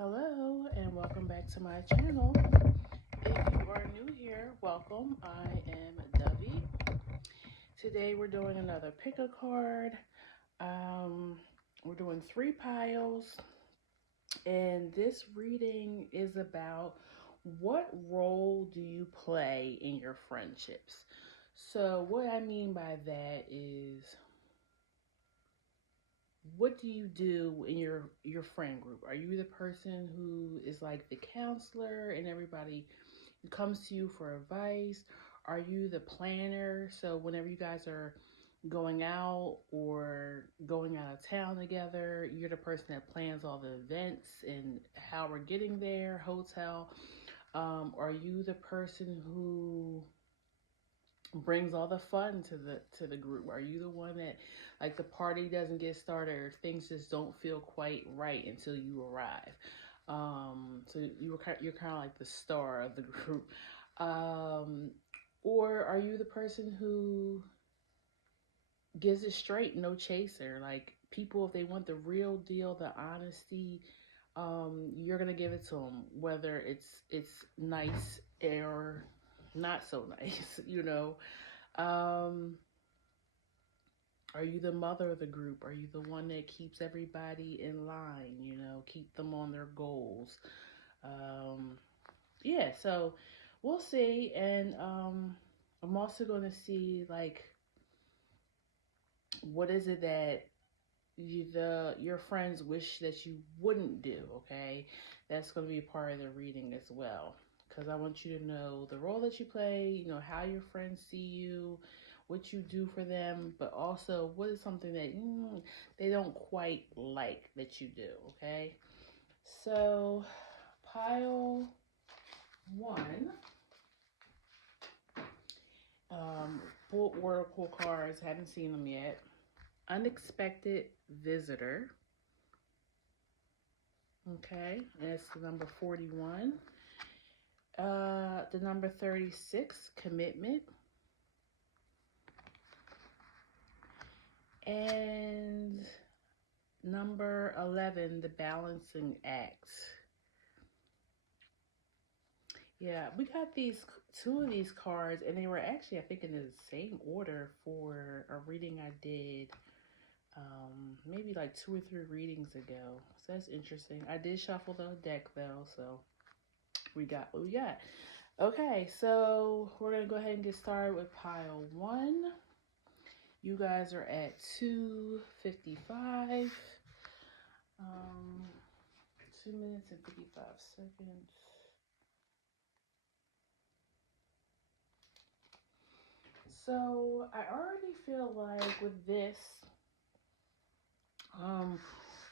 Hello and welcome back to my channel. If you are new here, welcome. I am Dovey. Today we're doing another pick a card. We're doing 3 piles, and this reading is about what role do you play in your friendships. So what I mean by that is, what do you do in your friend group? Are you the person who is like the counselor and everybody comes to you for advice? Are you the planner? So whenever you guys are going out or going out of town together, you're the person that plans all the events and how we're getting there, hotel. Are you the person who brings all the fun to the group? Are you the one that, like, the party doesn't get started or things just don't feel quite right until you arrive? So you're kind of like the star of the group. Um, or are you the person who gives it straight, no chaser? Like, people, if they want the real deal, the honesty, you're gonna give it to them, whether it's nice or not so nice, you know. Um, are you the mother of the group? Are you the one that keeps everybody in line, keep them on their goals? Um, yeah, so we'll see. And I'm also going to see, like, what is it that your friends wish that you wouldn't do, okay? That's going to be part of the reading as well. Because I want you to know the role that you play, how your friends see you, what you do for them, but also what is something that they don't quite like that you do, okay? So, pile one, full oracle cards, haven't seen them yet. Unexpected visitor, okay, that's the number 41. The number 36, commitment. And number 11, the balancing act. Yeah, we got two of these cards, and they were actually, I think, in the same order for a reading I did maybe like 2 or 3 readings ago. So that's interesting. I did shuffle the deck though, so we got what we got. Okay, so we're gonna go ahead and get started with pile one. You guys are at 2:55. 2 minutes and 55 seconds. So I already feel like with this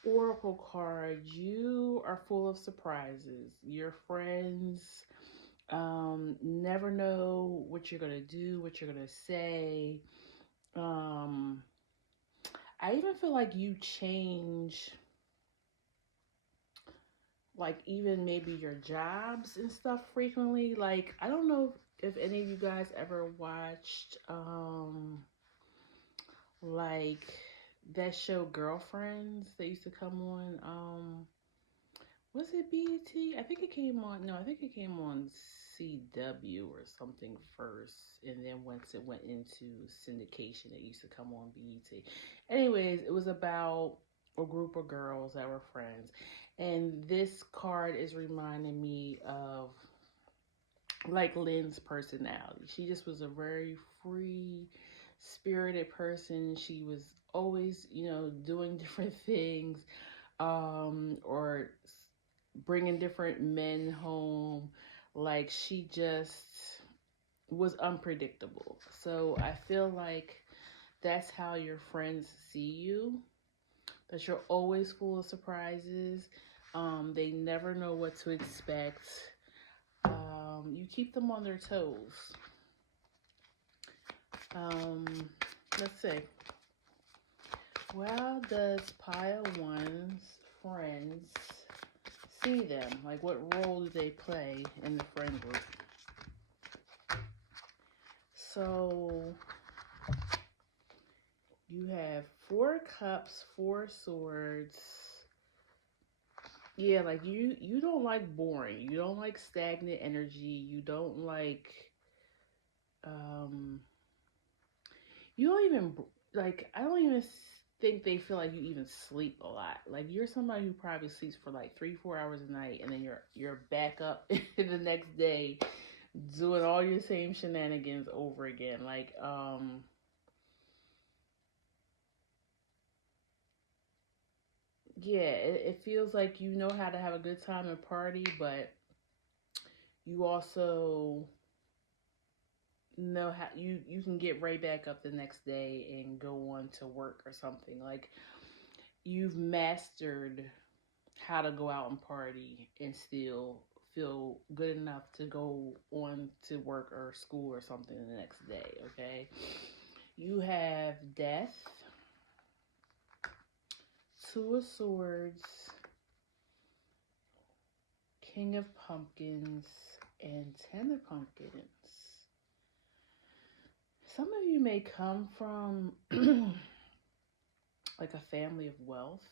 oracle card, you are full of surprises. Your friends never know what you're gonna do, what you're gonna say. I even feel like you change, like, even maybe your jobs and stuff frequently. Like, I don't know if any of you guys ever watched like that show Girlfriends that used to come on. Was it BET? I think it came on. No, I think it came on CW or something first, and then once it went into syndication, it used to come on BET. Anyways, it was about a group of girls that were friends, and this card is reminding me of, like, Lynn's personality. She just was a very free spirited person. She was always, doing different things, or bringing different men home. Like, she just was unpredictable. So I feel like that's how your friends see you, that you're always full of surprises. They never know what to expect. You keep them on their toes. Let's see. Well, does pile one's friends see them? Like, what role do they play in the friend group? So you have 4 cups, 4 swords, Yeah, like you don't like boring. You don't like stagnant energy. You don't like um you don't even like I don't even think they feel like you even sleep a lot. Like you're somebody who probably sleeps for like 3 4 hours a night, and then you're back up the next day doing all your same shenanigans over again. Like yeah, it feels like you know how to have a good time and party, but you also know how you can get right back up the next day and go on to work or something. Like you've mastered how to go out and party and still feel good enough to go on to work or school or something the next day. Okay, you have death, two of swords, king of pumpkins, and 10 of pumpkins. Some of you may come from like a family of wealth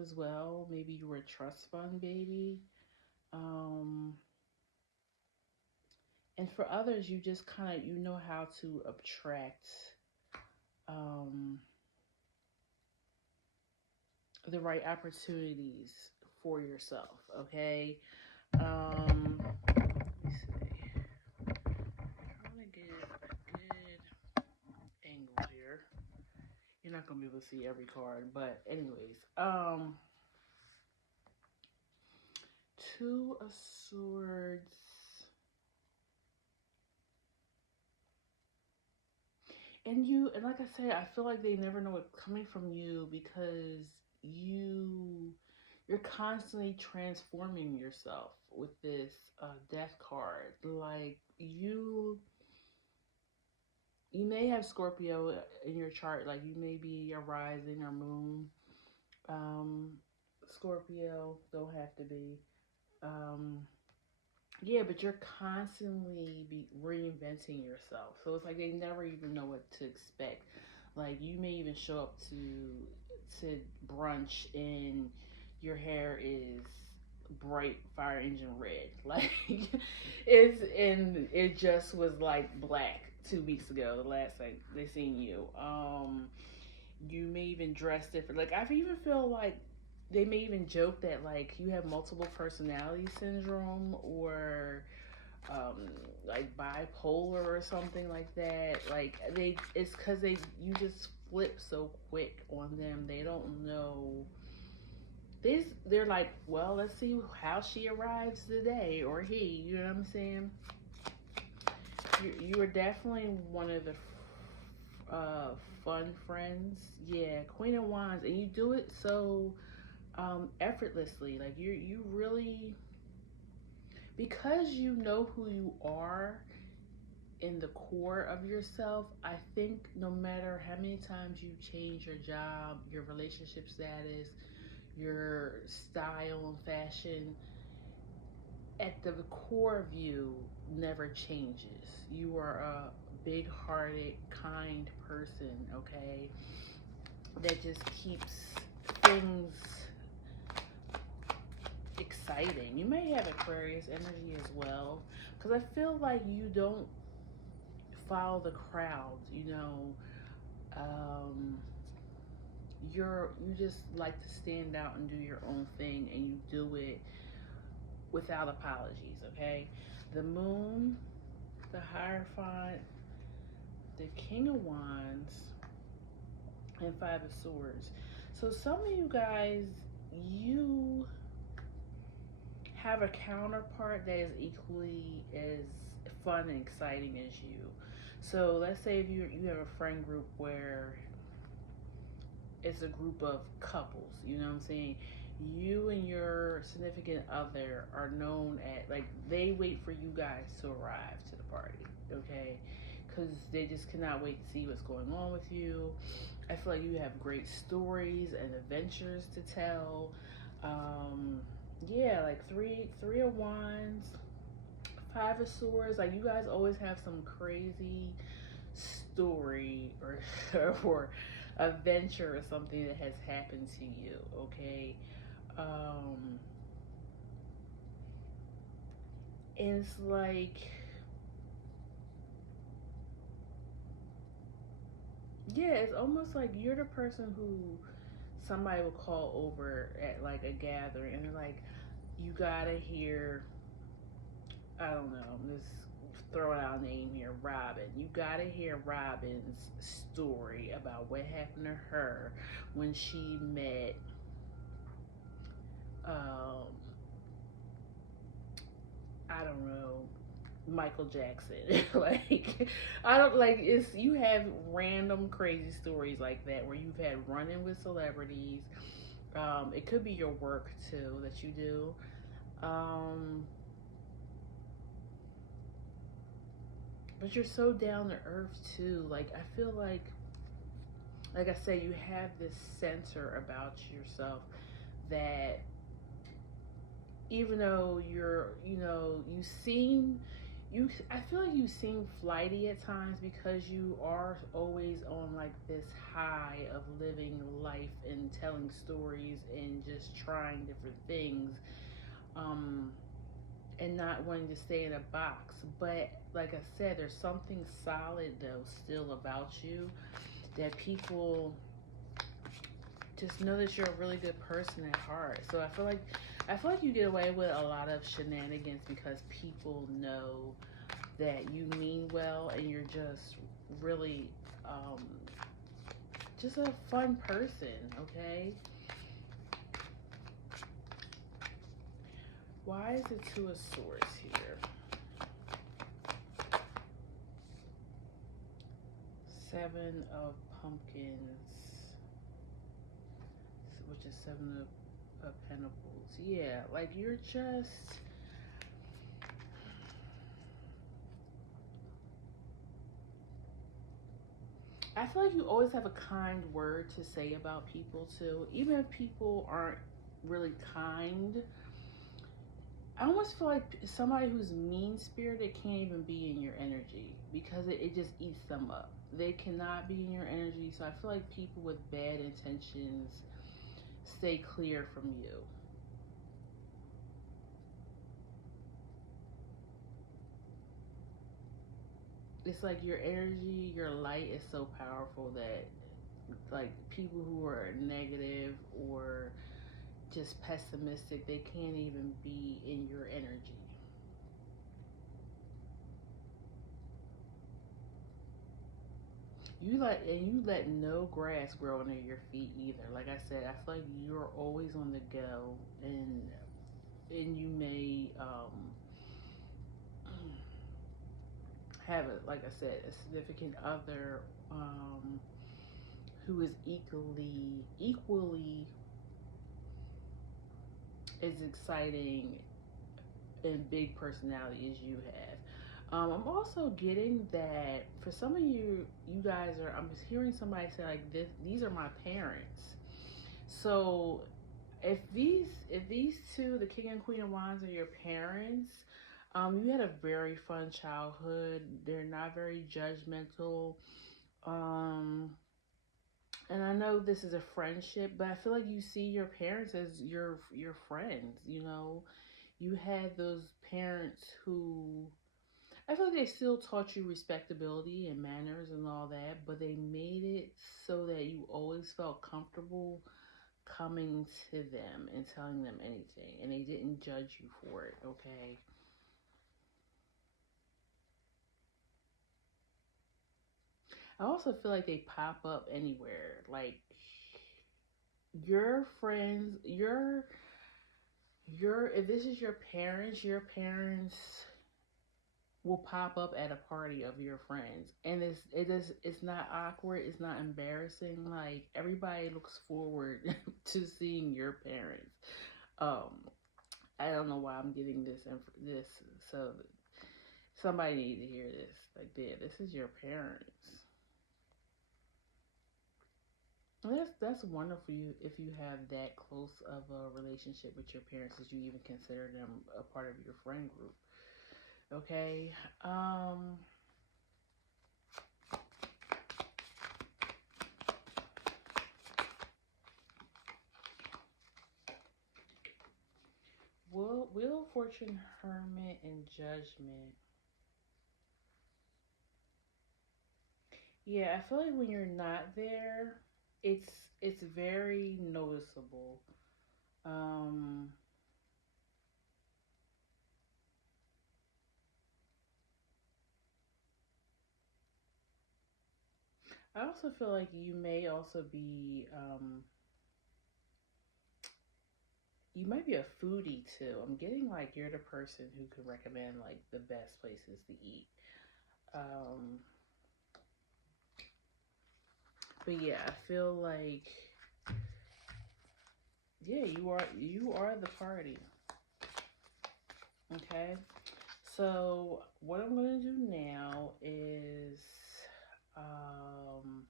as well. Maybe you were a trust fund baby. Um, and for others, you just kind of you know how to attract um, the right opportunities for yourself. Okay. Let me see. I'm trying to get a good angle here. You're not gonna be able to see every card, but anyways, two of swords. And like I said, I feel like they never know it's coming from you because you you're constantly transforming yourself with this death card. Like you may have Scorpio in your chart, like you may be a rising or moon um Scorpio, don't have to be. Um Yeah, but you're constantly be reinventing yourself. So it's like they never even know what to expect. Like you may even show up to brunch and your hair is bright fire engine red. Like it just was like black 2 weeks ago, the last time they seen you. You may even dress different. Like I even feel like they may even joke that like you have multiple personality syndrome or um like bipolar or something like that. Like it's because you just flip so quick on them. They don't know. They're like, well, let's see how she arrives today or he. You know what I'm saying? You are definitely one of the uh, fun friends. Yeah, Queen of Wands, and you do it so effortlessly. Like you really because you know who you are in the core of yourself. I think no matter how many times you change your job, your relationship status, your style and fashion, at the core of you never changes. You are a big hearted, kind person, okay? That just keeps things exciting. You may have Aquarius energy as well, because I feel like you don't follow the crowd. Um, you just like to stand out and do your own thing, and you do it without apologies. Okay, the Moon, the Hierophant, the King of Wands, and Five of Swords. So some of you guys, you have a counterpart that is equally as fun and exciting as you. So let's say if you have a friend group where it's a group of couples, you know what I'm saying? You and your significant other are known at like they wait for you guys to arrive to the party, okay? Because they just cannot wait to see what's going on with you. I feel like you have great stories and adventures to tell. Um, yeah, like three of wands, five of swords. Like you guys always have some crazy story or or adventure or something that has happened to you. Okay, um, And it's like, yeah, it's almost like you're the person who somebody will call over at like a gathering and they're like, you gotta hear, I don't know, let's throw out a name here, Robin. You gotta hear Robin's story about what happened to her when she met um I don't know, Michael Jackson. Like, I don't like it's you have random crazy stories like that where you've had run-in with celebrities. It could be your work too that you do. Um, but you're so down to earth too. Like, I feel like I say, you have this center about yourself that even though you seem, I feel like you seem flighty at times because you are always on like this high of living life and telling stories and just trying different things, um and not wanting to stay in a box. But like I said, there's something solid though still about you that people just know that you're a really good person at heart. So I feel like you get away with a lot of shenanigans because people know that you mean well and you're just really just a fun person, okay? Why is it Two of Swords here? Seven of Pumpkins, which is Seven of Pentacles. Yeah, like you're just, I feel like you always have a kind word to say about people too. Even if people aren't really kind, I almost feel like somebody who's mean spirited can't even be in your energy because it just eats them up. They cannot be in your energy. So I feel like people with bad intentions stay clear from you. It's like your energy, your light is so powerful that like people who are negative or just pessimistic, they can't even be in your energy. You let no grass grow under your feet either. Like I said, I feel like you're always on the go, and you may have a, like I said, a significant other who is equally as exciting and big personality as you have. I'm also getting that for some of you guys are. I'm just hearing somebody say like this. These are my parents. So if these two, the King and Queen of Wands, are your parents, you had a very fun childhood. They're not very judgmental. Um, and I know this is a friendship, but I feel like you see your parents as your friends. You had those parents who I feel like they still taught you respectability and manners and all that, but they made it so that you always felt comfortable coming to them and telling them anything, and they didn't judge you for it, okay? I also feel like they pop up anywhere. Like your friends, your if this is your parents will pop up at a party of your friends, and it's not awkward, it's not embarrassing. Like everybody looks forward to seeing your parents. um I don't know why I'm getting this, so somebody needs to hear this. Like, yeah, this is your parents. And that's wonderful. You if you have that close of a relationship with your parents, that you even consider them a part of your friend group. Okay. Wheel of Fortune, Hermit, and Judgment. Yeah, I feel like when you're not there, it's it's very noticeable. Um, I also feel like you may also be you might be a foodie too. I'm getting like you're the person who could recommend like the best places to eat. Um, but yeah, I feel like yeah, you are the party. Okay. So what I'm gonna do now is um,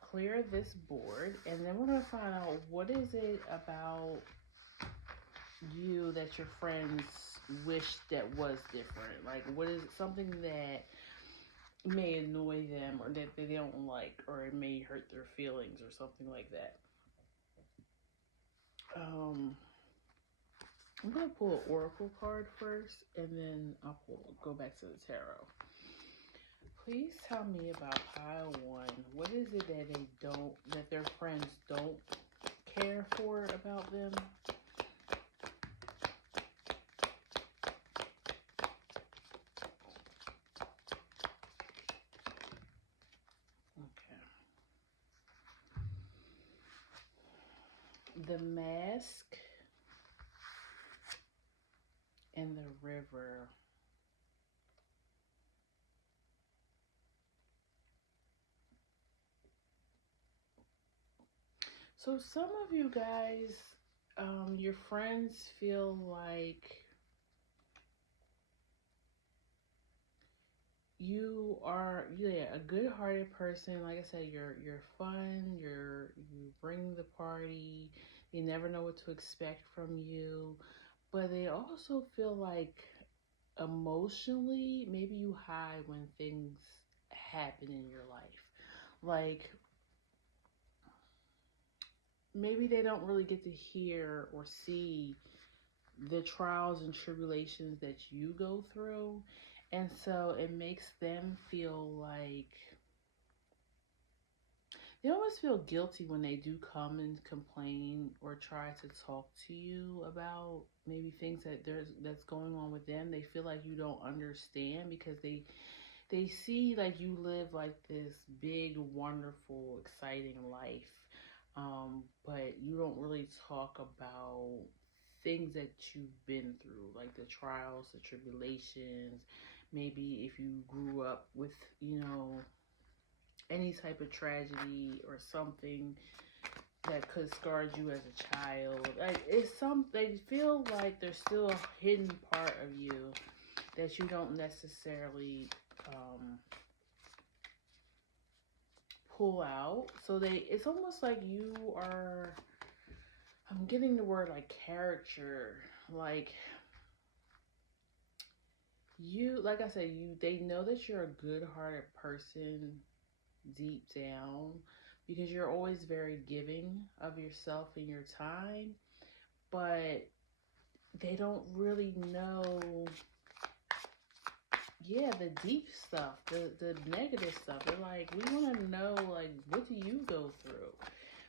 clear this board, and then we're gonna find out what is it about you that your friends wish that was different. Like, what is it, something that may annoy them or that they don't like, or it may hurt their feelings or something like that. Um, I'm gonna pull an oracle card first, and then go back to the tarot. Please tell me about pile one. What is it that that their friends don't care for about them? Okay. The mask and the river. So some of you guys, your friends feel like you are a good-hearted person. Like I said, you're fun. You bring the party. You never know what to expect from you, but they also feel like emotionally, maybe you hide when things happen in your life. Like maybe they don't really get to hear or see the trials and tribulations that you go through. And so it makes them feel like they always feel guilty when they do come and complain or try to talk to you about maybe things that's going on with them. They feel like you don't understand because they see like you live like this big, wonderful, exciting life, but you don't really talk about things that you've been through, like the trials, the tribulations. Maybe if you grew up with, you know, any type of tragedy or something that could scar you as a child. Like it's some they feel like there's still a hidden part of you that you don't necessarily pull out. So it's almost like you are. I'm getting the word like character, like you. Like I said, they know that you're a good-hearted person deep down because you're always very giving of yourself and your time, but they don't really know, yeah, the deep stuff, the negative stuff. They're like, we want to know, like, what do you go through?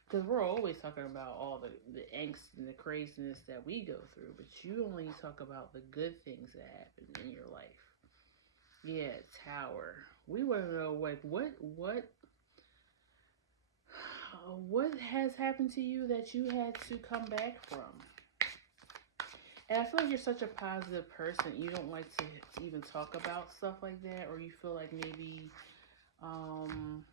Because we're always talking about all the angst and the craziness that we go through, but you only talk about the good things that happen in your life. Yeah, Tower. We want to know, like, what has happened to you that you had to come back from? And I feel like you're such a positive person. You don't like to even talk about stuff like that, or you feel like maybe um,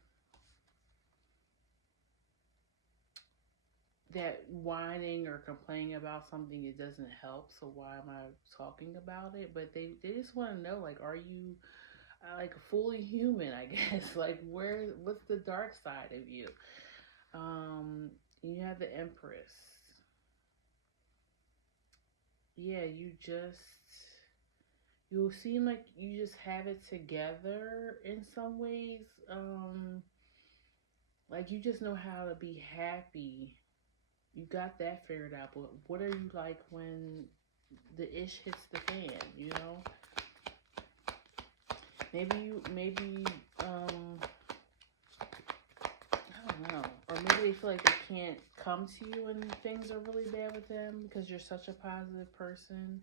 that whining or complaining about something, it doesn't help. So why am I talking about it? But they just want to know, like, are you like fully human? I guess like what's the dark side of you? Um, you have the Empress. Yeah, you seem like you just have it together in some ways. Like you just know how to be happy. You got that figured out. But what are you like when the ish hits the fan. You know, maybe I don't know, or maybe they feel like they can't come to you when things are really bad with them because you're such a positive person.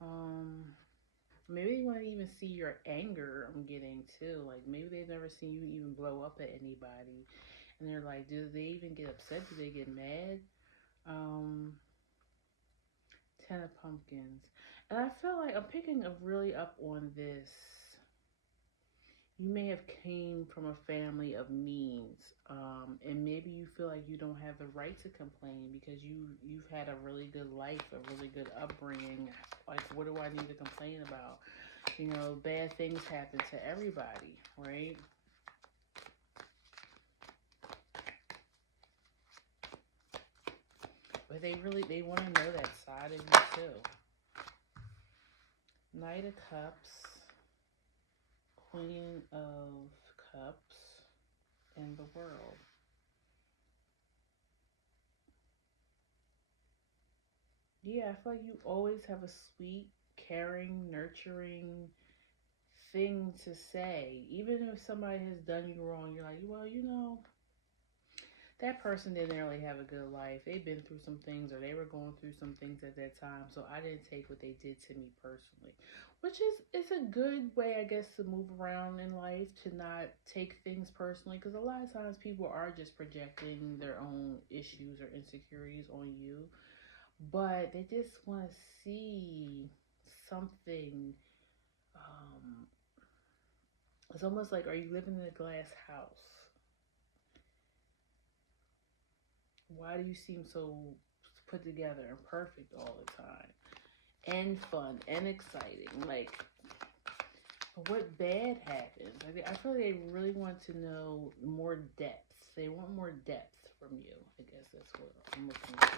Um, Maybe they want to even see your anger. I'm getting too. Like maybe they've never seen you even blow up at anybody, and they're like, do they even get upset? Do they get mad? Um, 10 of Pumpkins, and I feel like I'm picking up really up on this. You may have came from a family of means, and maybe you feel like you don't have the right to complain because you've had a really good life, a really good upbringing. Like, what do I need to complain about? You know, bad things happen to everybody, right? But they want to know that side of you too. Knight of Cups, Queen of Cups, and the World. Yeah, I feel like you always have a sweet, caring, nurturing thing to say. Even if somebody has done you wrong, you're like, well, that person didn't really have a good life. They've been through some things or they were going through some things at that time. So I didn't take what they did to me personally. Which is it's a good way, I guess, to move around in life, to not take things personally. Because a lot of times people are just projecting their own issues or insecurities on you. But they just want to see something. Um, it's almost like, are you living in a glass house? Why do you seem so put together and perfect all the time? And fun and exciting. Like, what bad happens? I feel like they really want to know more depth. They want more depth from you. I guess that's what I'm looking for.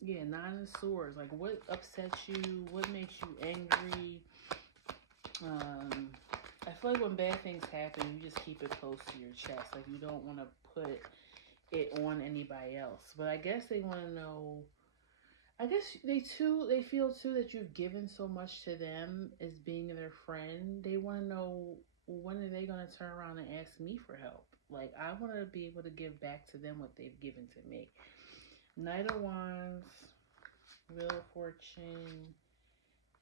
Yeah, Nine of Swords. Like, what upsets you? What makes you angry? Um, I feel like when bad things happen, you just keep it close to your chest. Like, you don't want to put it on anybody else. But I guess they want to know. I guess they feel too that you've given so much to them as being their friend. They want to know, when are they going to turn around and ask me for help? Like, I want to be able to give back to them what they've given to me. Knight of Wands, Wheel of Fortune,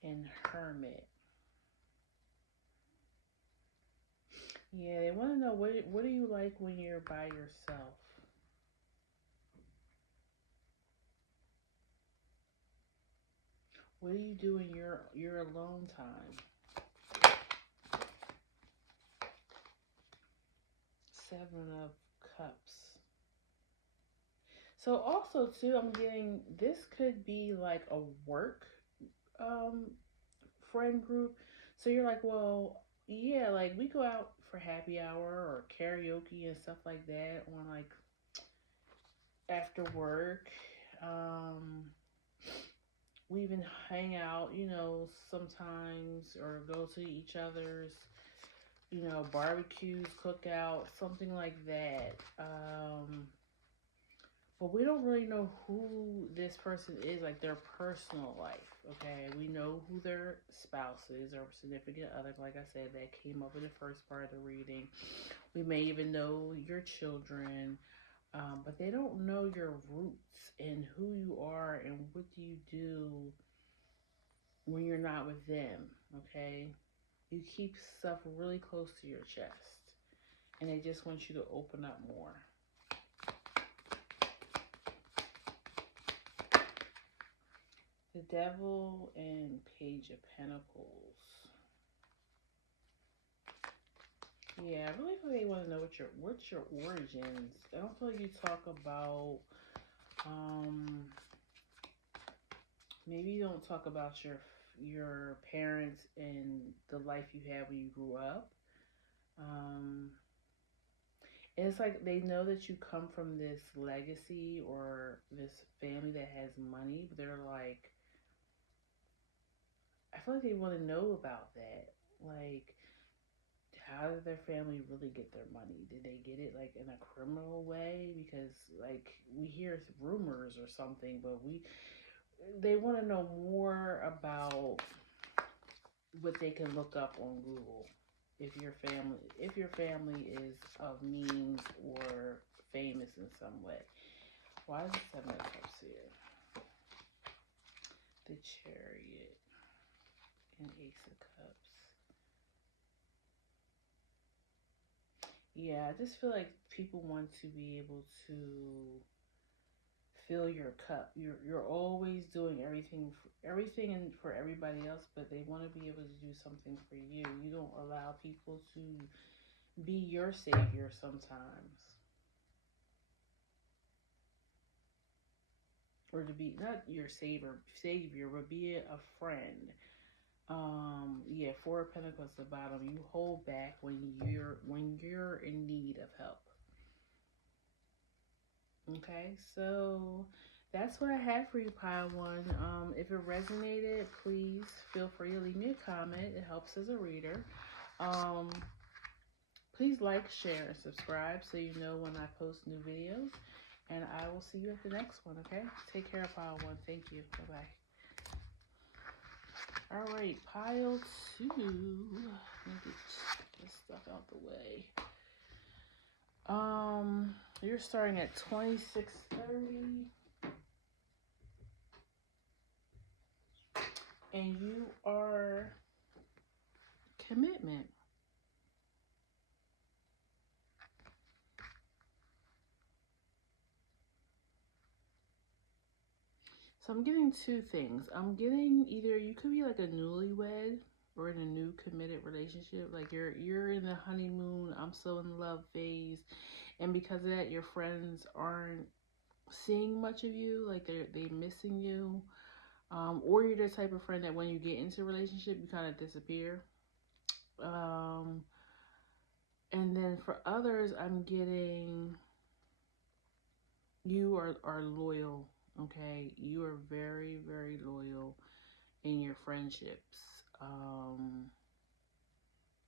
and Hermit. Yeah, they want to know, what do you like when you're by yourself? What do you do in your alone time? Seven of Cups. So also too, I'm getting, this could be like a work um friend group. So you're like, well, yeah, like we go out for happy hour or karaoke and stuff like that on like after work. Um we even hang out, sometimes, or go to each other's, barbecues, cookouts, something like that. But we don't really know who this person is, like their personal life. Okay, we know who their spouse is or significant other. Like I said, that came up in the first part of the reading. We may even know your children, but they don't know your roots and who you are and what do you do when you're not with them. Okay, you keep stuff really close to your chest, and they just want you to open up more. The Devil and Page of Pentacles. Yeah, I really feel they want to know what's your origins. I don't feel like you talk about maybe you don't talk about your parents and the life you had when you grew up. Um, and it's like they know that you come from this legacy or this family that has money, but they're like, I feel like they want to know about that. Like, how did their family really get their money? Did they get it like in a criminal way? Because like we hear rumors or something, but they want to know more about what they can look up on Google. If your family is of means or famous in some way. Why is the Seven of Cups here? The Chariot and Ace of Cups. Yeah, I just feel like people want to be able to fill your cup. You're always doing everything for everybody else, but they want to be able to do something for you. You don't allow people to be your savior sometimes, or to be not your savior, but be a friend. Yeah, Four of Pentacles at the bottom. You hold back when you're in need of help. Okay, so that's what I had for you, Pile One. If it resonated, please feel free to leave me a comment. It helps as a reader. Um, please like, share, and subscribe so you know when I post new videos. And I will see you at the next one, okay? Take care, Pile One. Thank you. Bye-bye. All right, Pile Two. Let me get this stuff out the way. You're starting at 2630. And you are commitment. So I'm getting two things. I'm getting either you could be like a newlywed or in a new committed relationship. Like you're in the honeymoon, I'm so in love phase. And because of that, your friends aren't seeing much of you. Like they're missing you. Or you're the type of friend that when you get into a relationship, you kind of disappear. And then for others, I'm getting you are loyal, okay? You are very, very loyal in your friendships.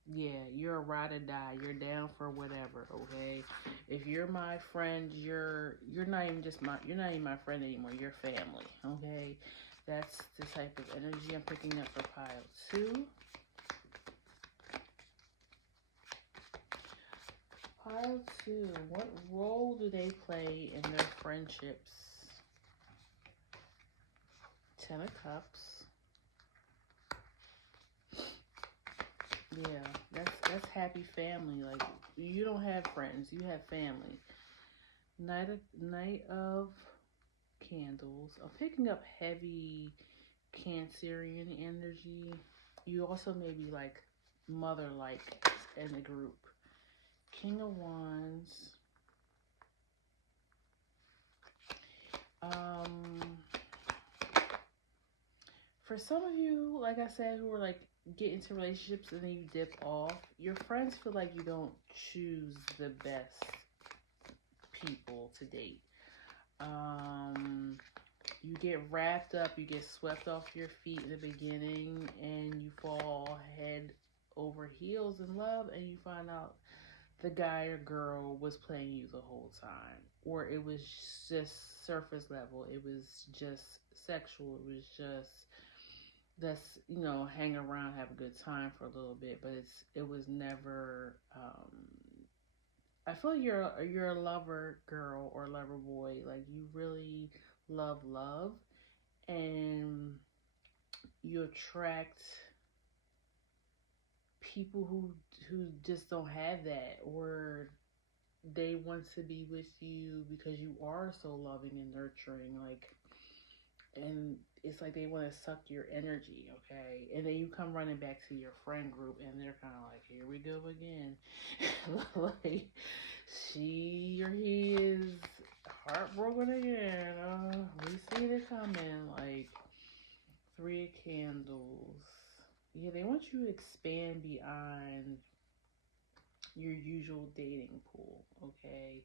Yeah, you're a ride or die. You're down for whatever, okay? If you're my friend, you're not even my friend anymore. You're family, okay? That's the type of energy I'm picking up for Pile 2. Pile 2, what role do they play in their friendships? Ten of Cups. Yeah, that's happy family. Like you don't have friends, you have family. Knight of Candles. I'm picking up heavy Cancerian energy. You also may be like mother-like in the group. King of Wands. For some of you, like I said, who are like get into relationships and then you dip off, your friends feel like you don't choose the best people to date. You get wrapped up, you get swept off your feet in the beginning, and you fall head over heels in love, and you find out the guy or girl was playing you the whole time, or it was just surface level. It was just sexual. It was just hang around, have a good time for a little bit, but it was never. I feel like you're a lover girl or lover boy. Like you really love, and you attract people who just don't have that, or they want to be with you because you are so loving and nurturing, like, and it's like they want to suck your energy, okay? And then you come running back to your friend group and they're kind of like, here we go again. Like she or he is heartbroken again. We see it coming. Like Three of Candles. Yeah, they want you to expand beyond your usual dating pool, okay?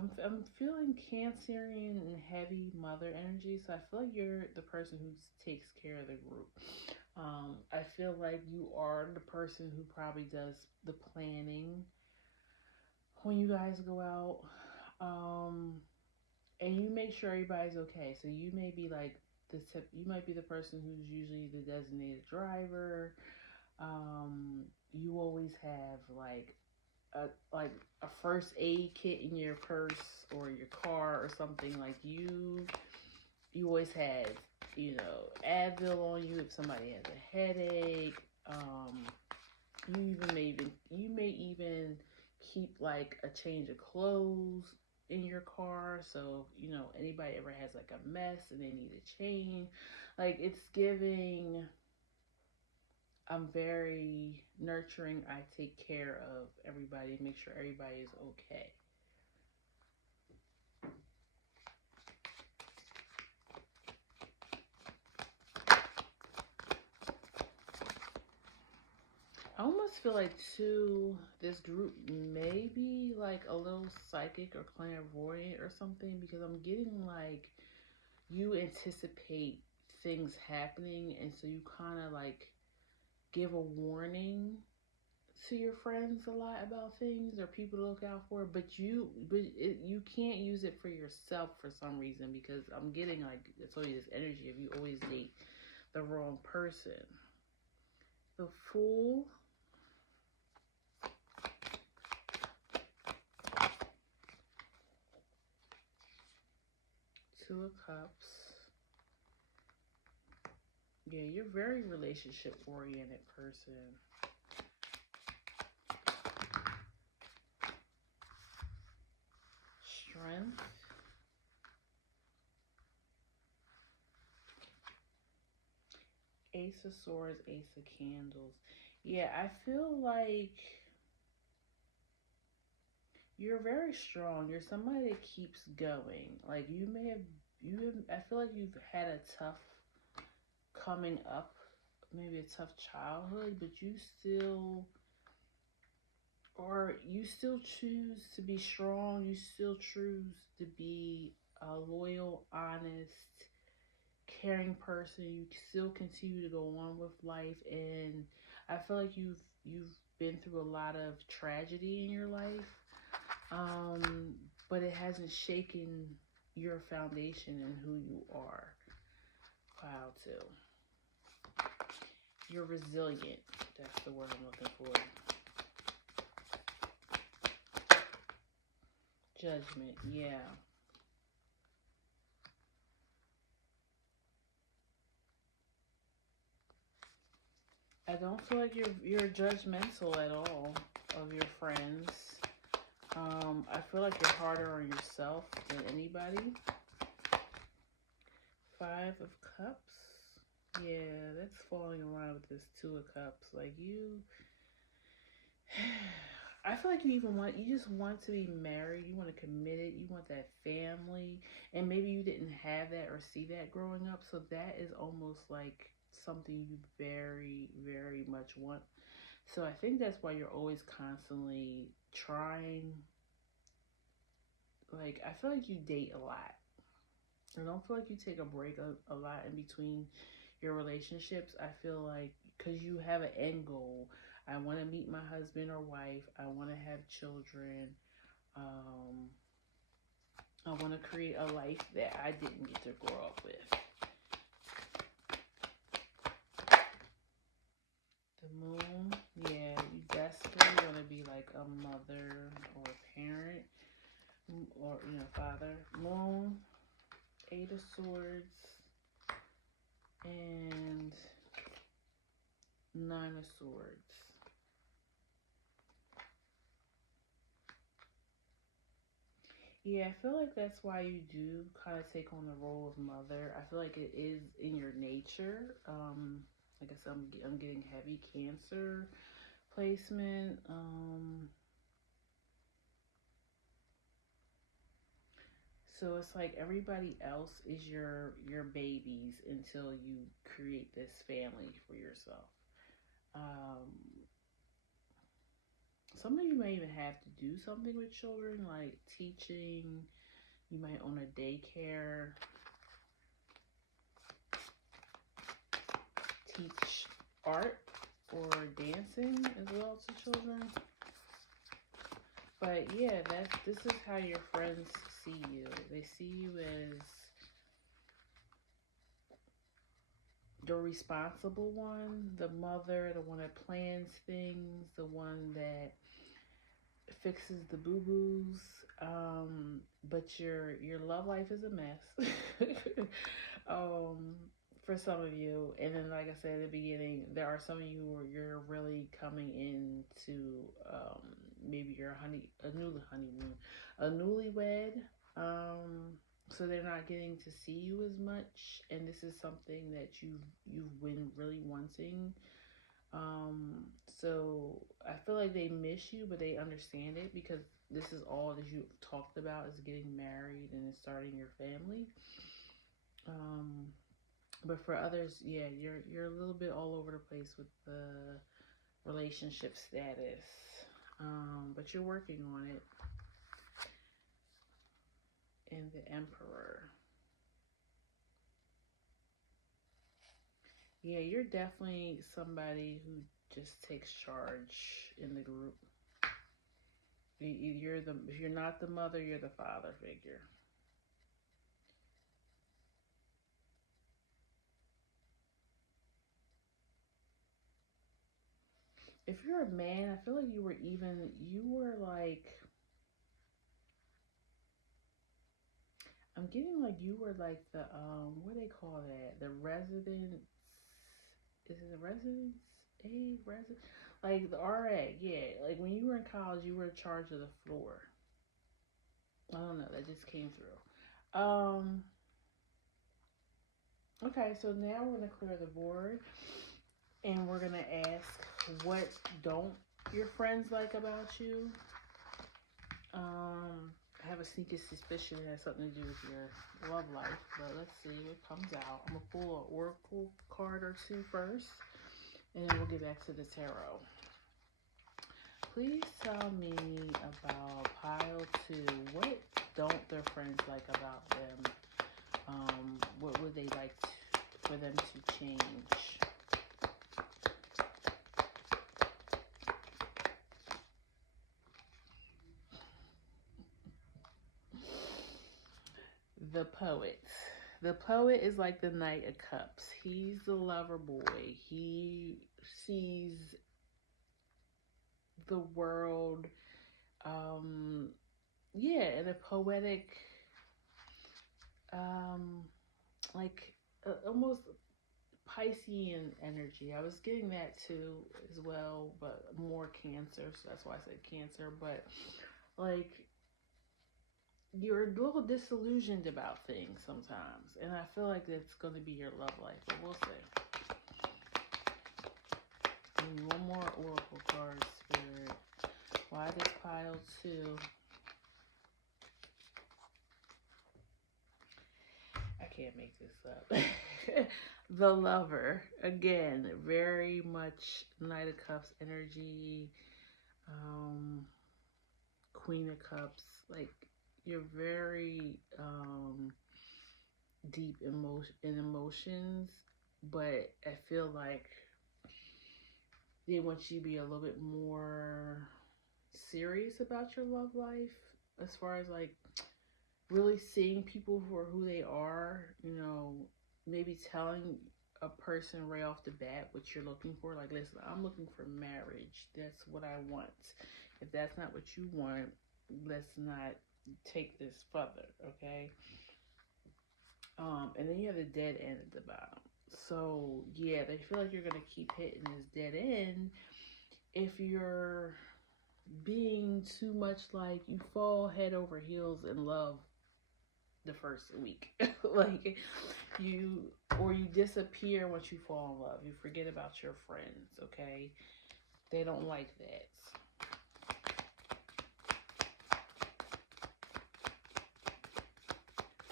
I'm feeling Cancerian and heavy mother energy, so I feel like you're the person who takes care of the group. I feel like you are the person who probably does the planning when you guys go out. Um, and you make sure everybody's okay. So you may be like you might be the person who's usually the designated driver. You always have a like a first aid kit in your purse or your car or something. Like you always have, Advil on you if somebody has a headache. Um, you may even keep like a change of clothes in your car, so anybody ever has like a mess and they need a change. Like, it's giving, I'm very nurturing. I take care of everybody, make sure everybody is okay. I almost feel like too, this group may be like a little psychic or clairvoyant or something, because I'm getting like you anticipate things happening, and so you kind of like give a warning to your friends a lot about things or people to look out for, but you can't use it for yourself for some reason, because I'm getting like, I told you, this energy of you always date the wrong person. The Fool, 2 of Cups. Yeah, you're a very relationship oriented person. Strength, Ace of Swords, Ace of Candles. Yeah, I feel like you're very strong. You're somebody that keeps going. Like, I feel like you've had a tough coming up, maybe a tough childhood, but you still choose to be strong. You still choose to be a loyal, honest, caring person. You still continue to go on with life, and I feel like you've been through a lot of tragedy in your life, um, but it hasn't shaken your foundation and who you are. Wow, too. You're resilient. That's the word I'm looking for. Judgment. Yeah. I don't feel like you're judgmental at all of your friends. I feel like you're harder on yourself than anybody. 5 of Cups. Yeah, that's falling around with this 2 of Cups. Like, I feel like you just want to be married. You want to commit it. You want that family. And maybe you didn't have that or see that growing up. So that is almost like something you very, very much want. So I think that's why you're always constantly trying. Like, I feel like you date a lot. I don't feel like you take a break a lot in between your relationships. I feel like because you have an end goal. I want to meet my husband or wife. I want to have children. Um, I want to create a life that I didn't get to grow up with. The Moon, yeah, you desperately want to be like a mother or a parent, or father. Moon, 8 of Swords, and 9 of Swords. Yeah, I feel like that's why you do kind of take on the role of mother. I feel like it is in your nature. Like I said, I'm getting heavy Cancer placement. So it's like everybody else is your babies until you create this family for yourself. Um, Some of you may even have to do something with children, like teaching. You might own a daycare. Teach art or dancing as well to children. But yeah, this is how your friends see you. They see you as the responsible one, the mother, the one that plans things, the one that fixes the boo-boos. But your love life is a mess. For some of you, and then like I said at the beginning, there are some of you where you're really coming into maybe you're a newlywed. So they're not getting to see you as much, and this is something that you've been really wanting. So I feel like they miss you, but they understand it because this is all that you've talked about is getting married and starting your family. But for others, yeah, you're a little bit all over the place with the relationship status. But you're working on it. And the Emperor. Yeah, you're definitely somebody who just takes charge in the group. If you're not the mother, you're the father figure. If you're a man, I feel like you were like, I'm getting like you were like the, what do they call that? The residence, is it the residence? Like the RA, yeah. Like when you were in college, you were in charge of the floor. I don't know, that just came through. Okay, so now we're gonna clear the board and we're gonna ask what don't your friends like about you. I have a sneaky suspicion it has something to do with your love life, but let's see what comes out. I'm gonna pull an oracle card or two first, and then we'll get back to the tarot. Please tell me about pile 2. What don't their friends like about them? What would they like for them to change? The Poet. The Poet is like the Knight of Cups. He's the lover boy. He sees the world, in a poetic, like almost Piscean energy. I was getting that too as well, but more Cancer, so that's why I said Cancer. But like you're a little disillusioned about things sometimes, and I feel like that's going to be your love life, but we'll see. And one more oracle card, Spirit. Why this pile 2? I can't make this up. The Lover. Again, very much Knight of Cups energy. Queen of Cups. Like, you're very deep in emotions, but I feel like they want you to be a little bit more serious about your love life as far as like really seeing people for who they are, maybe telling a person right off the bat what you're looking for. Like, listen, I'm looking for marriage. That's what I want. If that's not what you want, let's not take this further, okay? And then you have the dead end at the bottom. So, yeah, they feel like you're going to keep hitting this dead end if you're being too much like you fall head over heels in love the first week. Like you disappear once you fall in love. You forget about your friends, okay? They don't like that.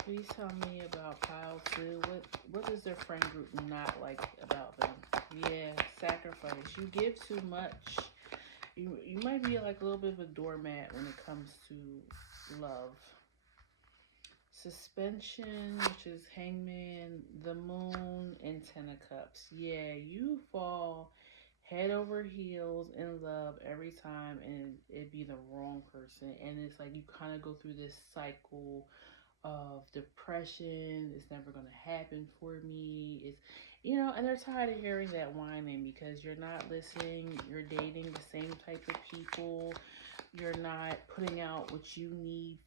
Please tell me about pile 2. What does their friend group not like about them? Yeah, sacrifice. You give too much. You might be like a little bit of a doormat when it comes to love. Suspension, which is Hangman, the Moon, and Ten of Cups. Yeah, you fall head over heels in love every time, and it be the wrong person. And it's like you kind of go through this cycle of depression. It's never going to happen for me. It's, and they're tired of hearing that whining because you're not listening. You're dating the same type of people. You're not putting out what you need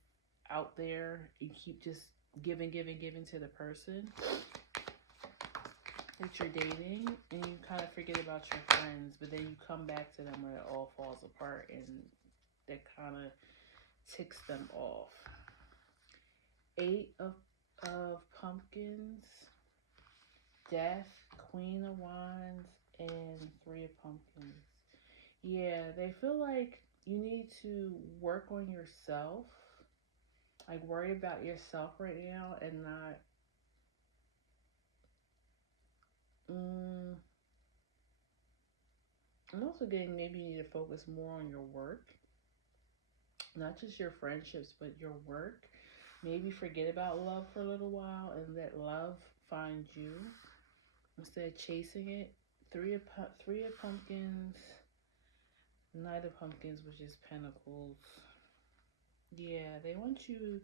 out there. You keep just giving to the person that you're dating, and you kind of forget about your friends, but then you come back to them when it all falls apart, and that kind of ticks them off. Eight of Pumpkins, Death, Queen of Wands, and Three of Pumpkins. Yeah, they feel like you need to work on yourself, like worry about yourself right now, and not I'm also getting maybe you need to focus more on your work, not just your friendships, but your work. Maybe forget about love for a little while and let love find you instead of chasing it. Three of Pumpkins, Knight of Pumpkins, which is Pentacles. Yeah, they want you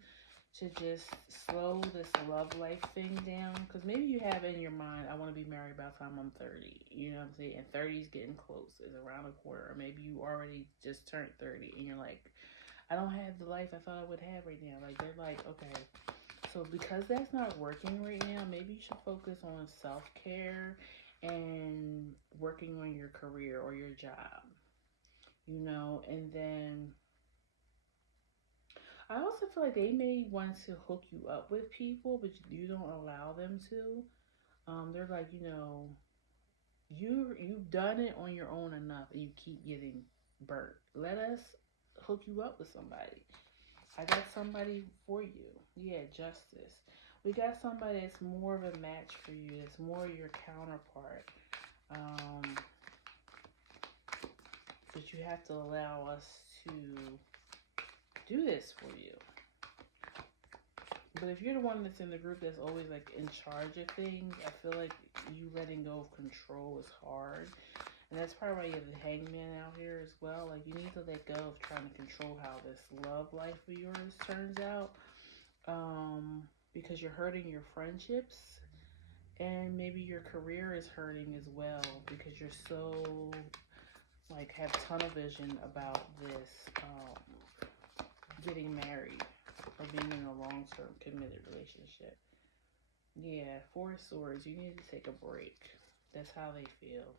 to just slow this love life thing down, because maybe you have in your mind, I want to be married by the time I'm 30. You know what I'm saying? And 30 is getting close. It's around a quarter. Or maybe you already just turned 30 and you're like, I don't have the life I thought I would have right now. Like, they're like, okay. So because that's not working right now, maybe you should focus on self-care and working on your career or your job. And then I also feel like they may want to hook you up with people, but you don't allow them to. They're like, you've done it on your own enough, and you keep getting burnt. Let us hook you up with somebody. I got somebody for you. Yeah, justice. We got somebody that's more of a match for you. That's more your counterpart. But you have to allow us to do this for you. But if you're the one that's in the group that's always like in charge of things, I feel like you letting go of control is hard. And that's probably why you have the Hangman out here as well. Like, you need to let go of trying to control how this love life of yours turns out. Because you're hurting your friendships, and maybe your career is hurting as well because you're so like have tunnel vision about this getting married or being in a long-term committed relationship. Yeah, Four of Swords, you need to take a break. That's how they feel.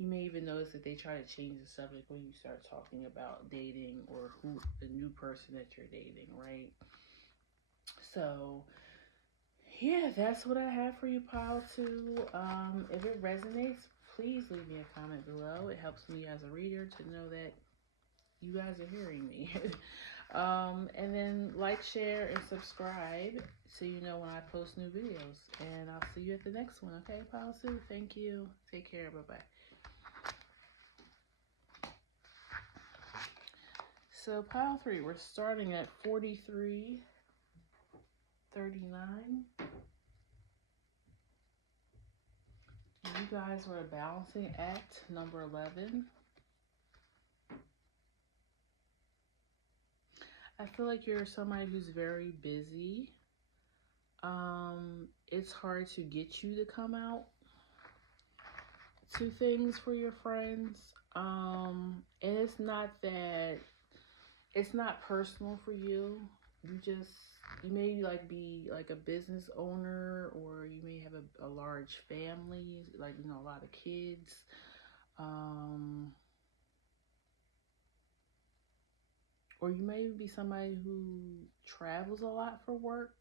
You may even notice that they try to change the subject when you start talking about dating or who the new person that you're dating, right? So, yeah, that's what I have for you, Pile 2. If it resonates, please leave me a comment below. It helps me as a reader to know that you guys are hearing me. And then like, share, and subscribe so you know when I post new videos. And I'll see you at the next one, okay, Pile 2? Thank you. Take care. Bye-bye. So pile 3, we're starting at 43, 39. You guys were a balancing act, number 11. I feel like you're somebody who's very busy. It's hard to get you to come out to things for your friends. And it's not that, it's not personal for you. You may like be like a business owner, or you may have a large family, like, a lot of kids. Or you may be somebody who travels a lot for work.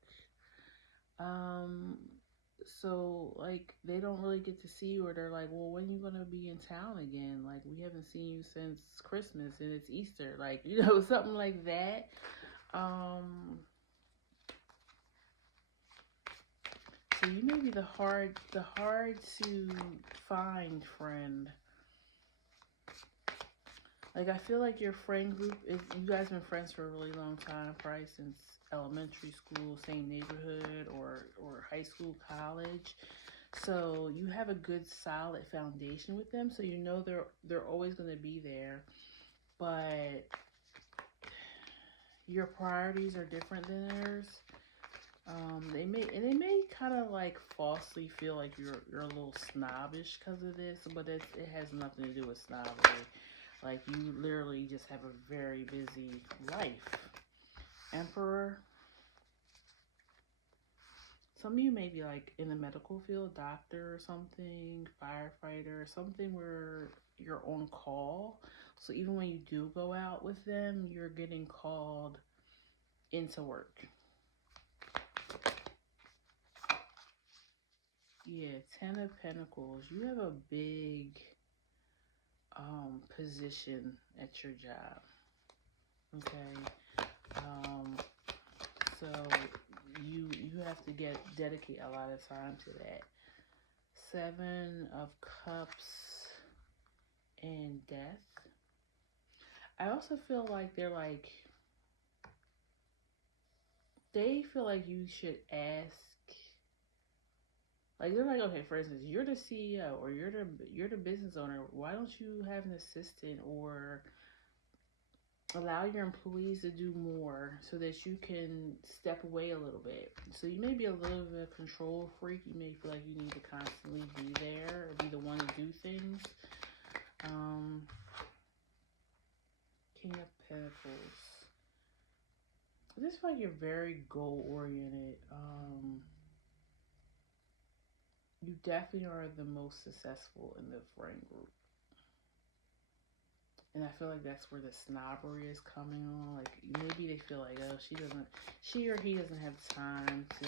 So like they don't really get to see you, or they're like, well, when are you gonna be in town again? Like, we haven't seen you since Christmas and it's Easter, like, something like that. So you may be the hard to find friend. Like I feel like your friend group is you guys been friends for a really long time, probably since elementary school, same neighborhood or high school, college. So you have a good solid foundation with them, so you know they're always going to be there. But your priorities are different than theirs. They may kind of like falsely feel like you're a little snobbish because of this, but it has nothing to do with snobbery. Like you literally just have a very busy life. Emperor. Some of you may be like in the medical field, doctor or something, firefighter, something where you're on call. So even when you do go out with them, you're getting called into work. Yeah, Ten of Pentacles. You have a big position at your job. Okay. Um, so you have to dedicate a lot of time to that. Seven of Cups and Death. I also feel like they feel like you should ask. Like they're like, okay, for instance, you're the CEO or you're the business owner. Why don't you have an assistant or allow your employees to do more so that you can step away a little bit? So you may be a little bit of a control freak. You may feel like you need to constantly be there or be the one to do things. King of Pentacles. I just feel like you're very goal oriented. You definitely are the most successful in the friend group. And I feel like that's where the snobbery is coming on. Like maybe they feel like, oh, she or he doesn't have time to,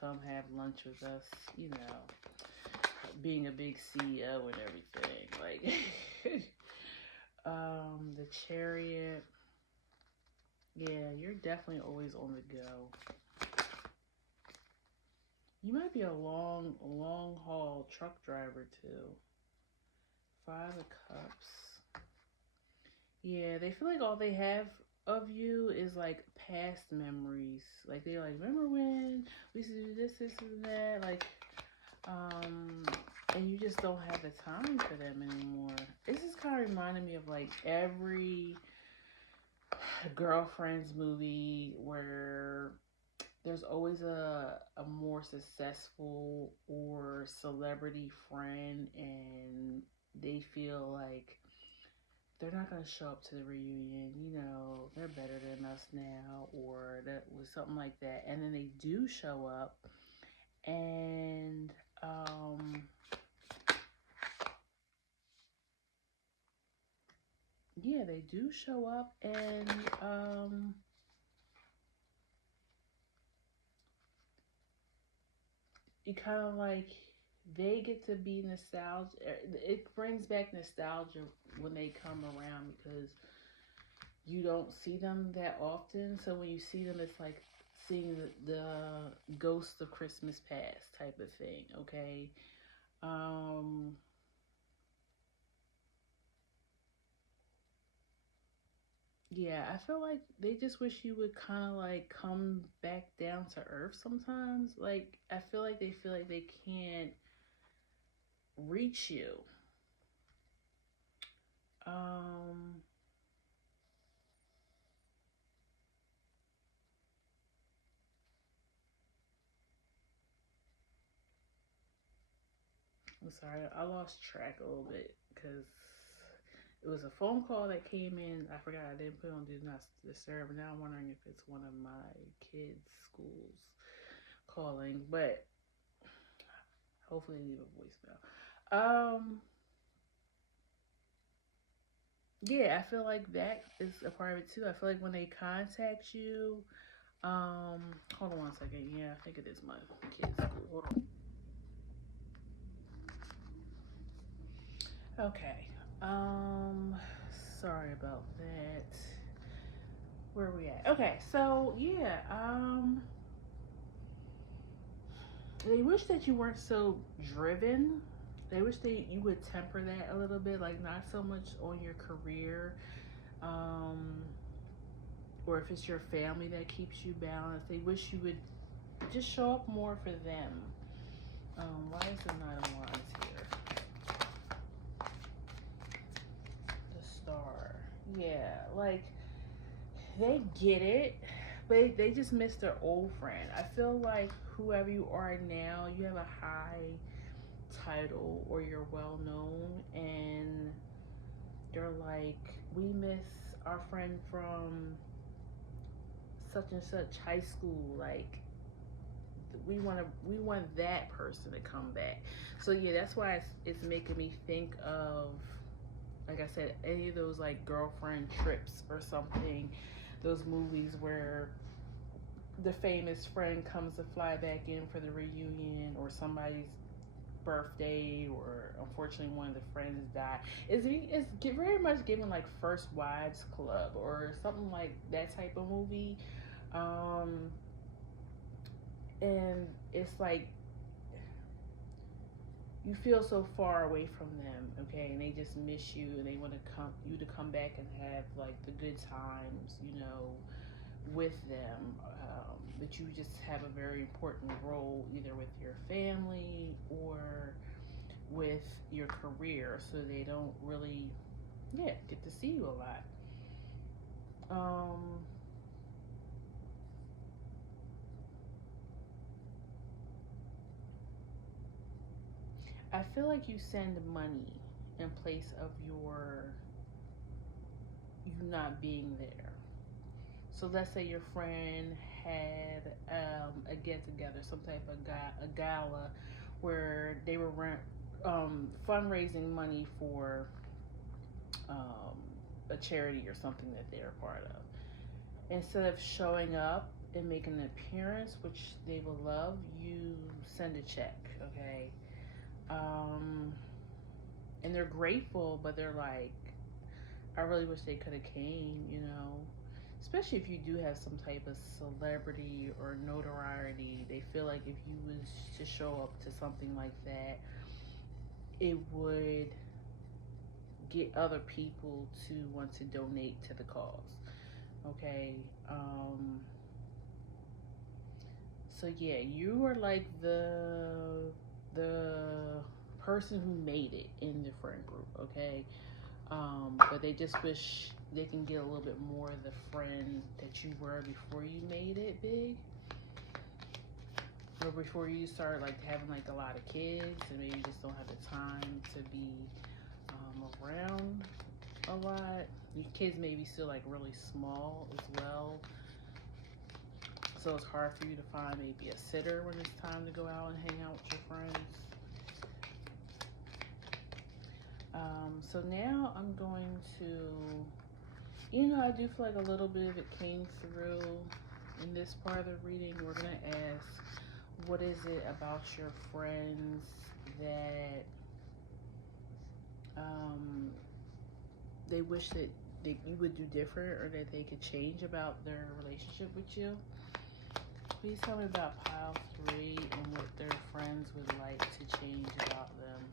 come have lunch with us, being a big CEO and everything. Like, the Chariot. Yeah, you're definitely always on the go. You might be a long haul truck driver too. Five of Cups. Yeah, they feel like all they have of you is like past memories. Like they're like, remember when we used to do this, and that. Like, and you just don't have the time for them anymore. This is kind of reminding me of like every girlfriend's movie where there's always a more successful or celebrity friend and they feel like they're not going to show up to the reunion, they're better than us now, or that was something like that. And then they do show up, and yeah, they do show up, and you kind of like they get to be nostalgia. It brings back nostalgia when they come around because you don't see them that often. So when you see them, it's like seeing the ghost of Christmas past type of thing. Okay. Um, yeah, I feel like they just wish you would kind of like come back down to earth sometimes. Like I feel like they can't reach you. Um, I'm sorry, I lost track a little bit because it was a phone call that came in. I forgot I didn't put on do not disturb. And now I'm wondering if it's one of my kids' schools calling, but hopefully leave a voicemail. Yeah, I feel like that is a part of it too. I feel like when they contact you, hold on 1 second. Yeah, I think it is my kid's school. Hold on. Okay. Um, sorry about that. Where are we at? Okay, so yeah, They wish that you weren't so driven. They wish you would temper that a little bit, like not so much on your career, um, or if it's your family that keeps you balanced. They wish you would just show up more for them. Why is the Nine of Wands here? The Star. Yeah, like they get it, but they just miss their old friend. I feel like whoever you are now, you have a high title or you're well known, and they're like, we miss our friend from such and such high school. Like we want that person to come back. So yeah, that's why it's making me think of, like I said, any of those like girlfriend trips or something, those movies where the famous friend comes to fly back in for the reunion, or somebody's birthday, or unfortunately one of the friends died. It's very much given like First Wives Club or something like that type of movie. Um, and it's like you feel so far away from them, okay, and they just miss you, and they want to come back and have like the good times, with them. But you just have a very important role either with your family or with your career, so they don't really, yeah, get to see you a lot. Um, I feel like you send money in place of you not being there. So let's say your friend had a get together, some type of a gala, where they were fundraising money for um, a charity or something that they're a part of. Instead of showing up and making an appearance, which they will love, you send a check, okay? Um, and they're grateful, but they're like, I really wish they could have came. Especially if you do have some type of celebrity or notoriety, they feel like if you was to show up to something like that, it would get other people to want to donate to the cause. Okay. So yeah, you are like the person who made it in the friend group. Okay. But they just wish they can get a little bit more of the friend that you were before you made it big, or before you start like having like a lot of kids, and maybe you just don't have the time to be around a lot. Your kids maybe still like really small as well, so it's hard for you to find maybe a sitter when it's time to go out and hang out with your friends. So now I'm going to, I do feel like a little bit of it came through in this part of the reading. We're going to ask, what is it about your friends that they wish that you would do different, or that they could change about their relationship with you? Please tell me about pile 3 and what their friends would like to change about them.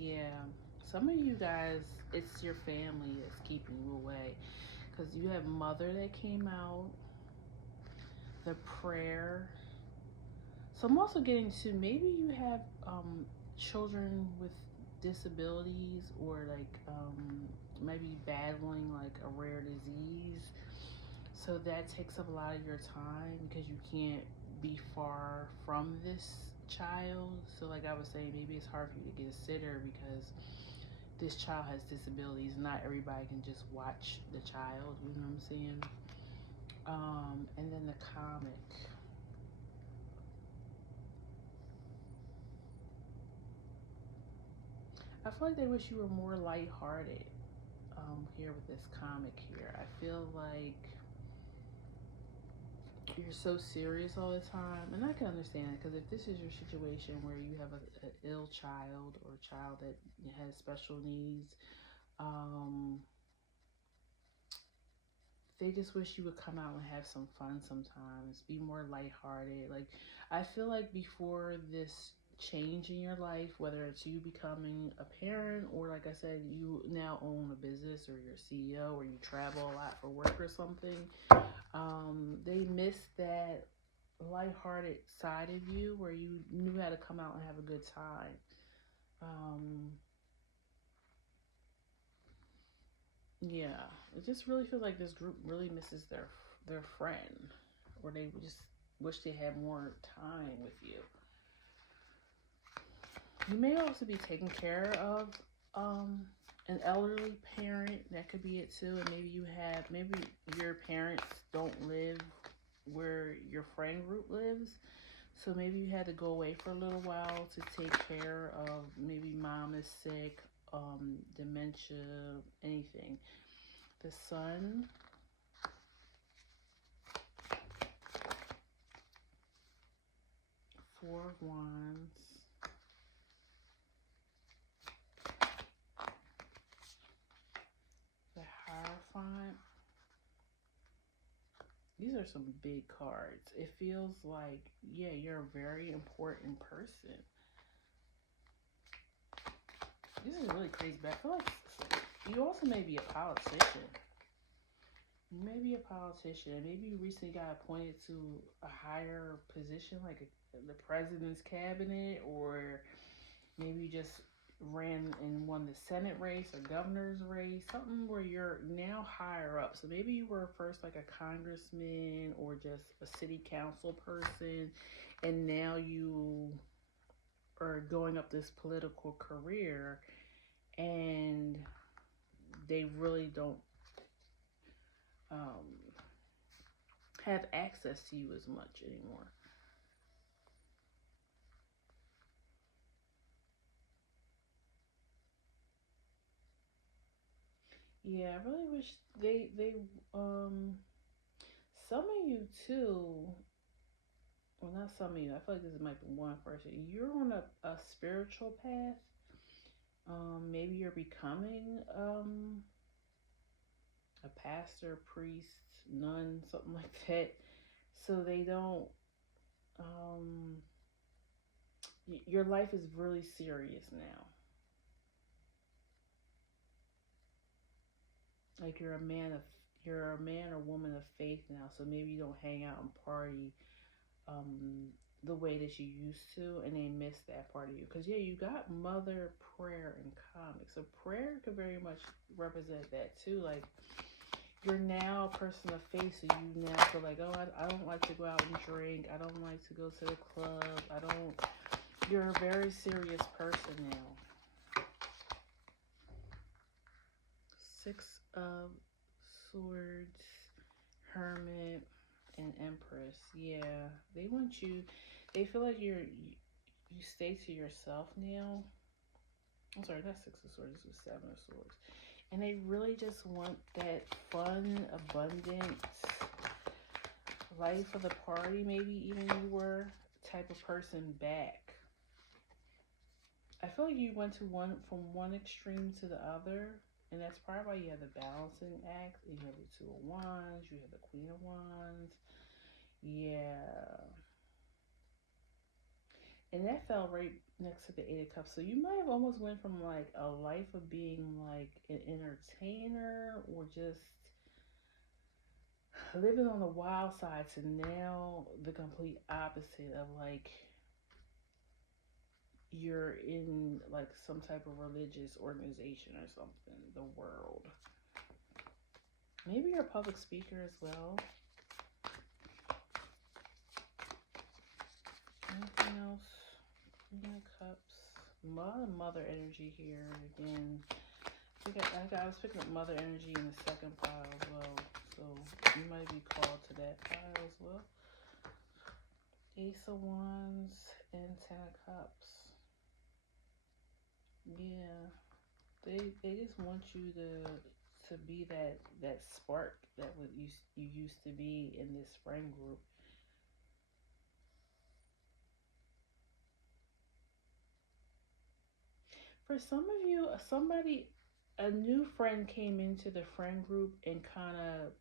Yeah, some of you guys, it's your family that's keeping you away, because you have Mother that came out, the Prayer. So I'm also getting to, maybe you have children with disabilities, or like maybe battling like a rare disease. So that takes up a lot of your time because you can't be far from this child. So like I was saying, maybe it's hard for you to get a sitter because this child has disabilities. Not everybody can just watch the child, you know what I'm saying? And then the comic. I feel like they wish you were more lighthearted here with this comic here. I feel like you're so serious all the time, and I can understand it, because if this is your situation where you have an ill child, or a child that has special needs, um, they just wish you would come out and have some fun sometimes. Be more lighthearted. Like I feel like before this change in your life, whether it's you becoming a parent or like I said, you now own a business or you're CEO or you travel a lot for work or something, they miss that lighthearted side of you where you knew how to come out and have a good time. Um, yeah, it just really feels like this group really misses their friend, or they just wish they had more time with you. You may also be taking care of um, an elderly parent. That could be it too. And maybe your parents don't live where your friend group lives. So maybe you had to go away for a little while to take care of maybe mom is sick, dementia, anything. The sun, 4 of Wands, the Hierophant. These are some big cards. It feels like, yeah, you're a very important person. This is really crazy, but I feel like you also may be a politician. You may be a politician, and maybe you recently got appointed to a higher position, like the president's cabinet, or maybe you just ran and won the Senate race or governor's race, something where you're now higher up. So maybe you were first like a congressman or just a city council person, and now you are going up this political career, and they really don't um, have access to you as much anymore. Yeah, I really wish they um some of you too. Well, not some of you. I feel like this might be one person. You're on a spiritual path. Maybe you're becoming a pastor, priest, nun, something like that. So they don't. Um, your life is really serious now. Like you're a man or woman of faith now. So maybe you don't hang out and party the way that you used to, and they miss that part of you. Because yeah, you got mother, prayer, and comics. So prayer could very much represent that too. Like you're now a person of faith, so you now feel like, oh, I don't like to go out and drink. I don't like to go to the club. I don't. You're a very serious person now. 6 of Swords, Hermit, and Empress. Yeah, they want you. They feel like you stay to yourself now. I'm sorry, that's 6 of Swords. This was 7 of Swords, and they really just want that fun, abundant life of the party. Maybe even you were type of person back. I feel like you went to one from one extreme to the other, and that's probably why you have the balancing act. You have the 2 of Wands. You have the Queen of Wands. Yeah, and that fell right next to the 8 of Cups. So you might have almost went from like a life of being like an entertainer or just living on the wild side to now the complete opposite of like you're in like some type of religious organization or something, the world. Maybe you're a public speaker as well. Anything else? Queen of Cups. A lot of mother energy here again. I was picking up mother energy in the second pile as well. So you might be called to that pile as well. Ace of Wands and 10 of Cups. Yeah. They just want you to be that spark that you used to be in this friend group. For some of you, a new friend came into the friend group and kind of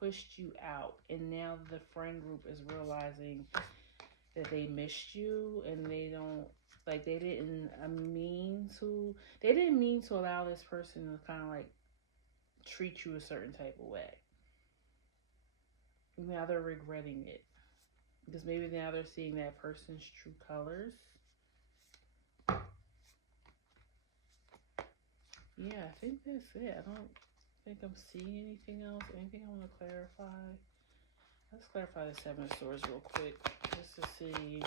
pushed you out, and now the friend group is realizing that they missed you, and they don't, like, they didn't mean to allow this person to kind of like treat you a certain type of way. Now they're regretting it because maybe now they're seeing that person's true colors. Yeah, I think that's it. I don't think I'm seeing anything else. Anything I want to clarify? Let's clarify the Seven of Swords real quick just to see.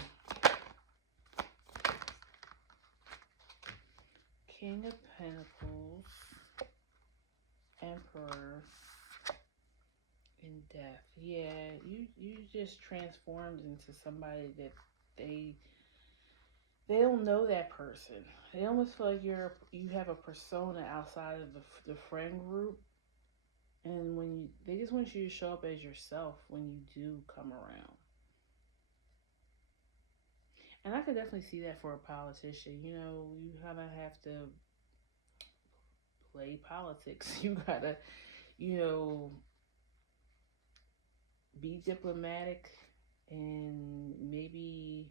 King of Pentacles, Emperor, and Death. Yeah, you just transformed into somebody that they don't know that person. They almost feel like you have a persona outside of the friend group, and they just want you to show up as yourself when you do come around. And I could definitely see that for a politician. You know, you kind of have to play politics. You gotta, you know, be diplomatic and maybe,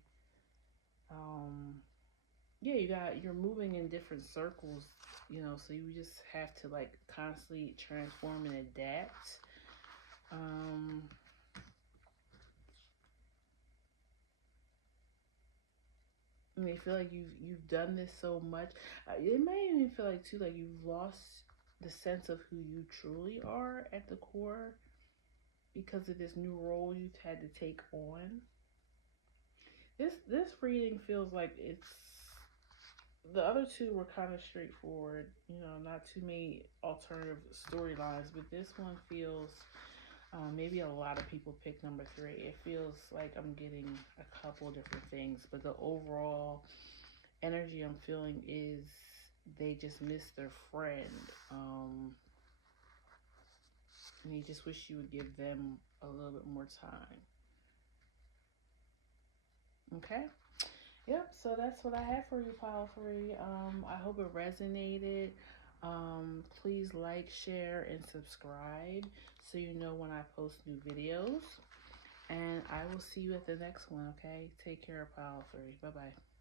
yeah, you're moving in different circles, you know, so you just have to like constantly transform and adapt. And they feel like you've done this so much. It might even feel like too like you've lost the sense of who you truly are at the core because of this new role you've had to take on. This reading feels like it's the other two were kind of straightforward, you know, not too many alternative storylines, but this one feels maybe a lot of people pick number 3. It feels like I'm getting a couple different things, but the overall energy I'm feeling is they just miss their friend. And you just wish you would give them a little bit more time. Okay? Yep, so that's what I have for you, Pile 3. I hope it resonated. Please like, share, and subscribe so you know when I post new videos. And I will see you at the next one, okay? Take care, Pile 3. Bye-bye.